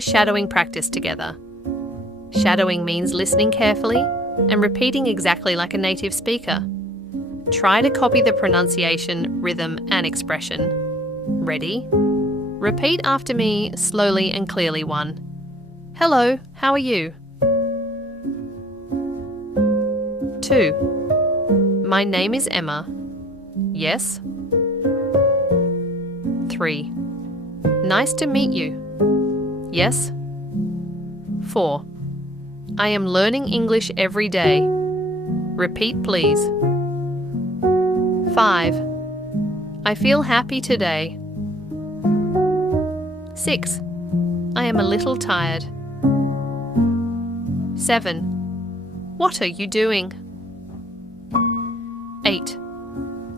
shadowing practice together. Shadowing means listening carefully and repeating exactly like a native speaker. Try to copy the pronunciation, rhythm, and expression. Ready? Repeat after me slowly and clearly. 1. Hello, how are you? 2. My name is Emma. Yes? 3. Nice to meet you. Yes? 4. I am learning English every day. Repeat, please. 5. I feel happy today. 6. I am a little tired. 7. What are you doing? 8.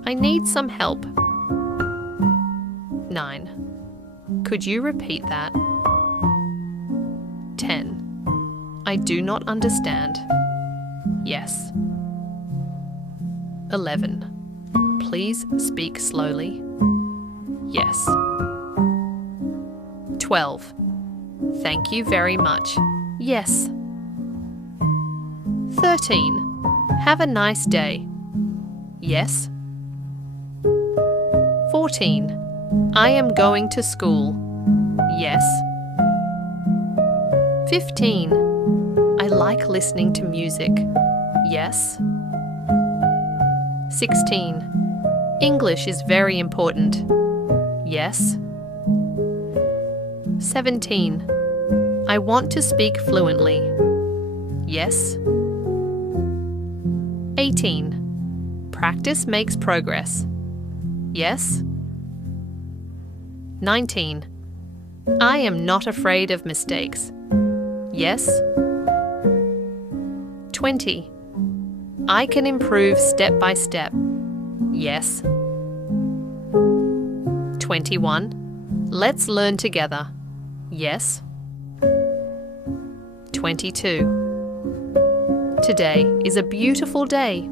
I need some help. 9. Could you repeat that? 10. I do not understand. Yes. 11. Please speak slowly. Yes. 12. Thank you very much. Yes. 13. Have a nice day. Yes. 14. I am going to school. Yes. 15. I like listening to music. Yes. 16. English is very important. Yes. 17. I want to speak fluently. Yes. 18. Practice makes progress. Yes. 19. I am not afraid of mistakes. Yes. 20. I can improve step by step. Yes. 21. Let's learn together. Yes. 22. Today is a beautiful day.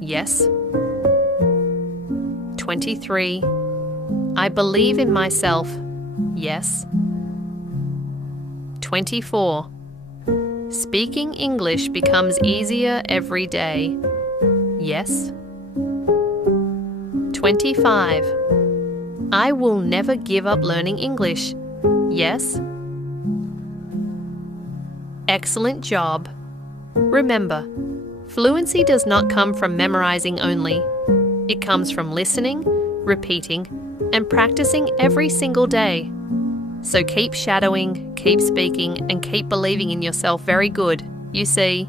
Yes. 23. I believe in myself. Yes. 24. Speaking English becomes easier every day. Yes. 25. I will never give up learning English. Yes. Excellent job. Remember, fluency does not come from memorizing only. It comes from listening, repeating, and practicing every single day. So keep shadowing, keep speaking, and keep believing in yourself. Very good. You see.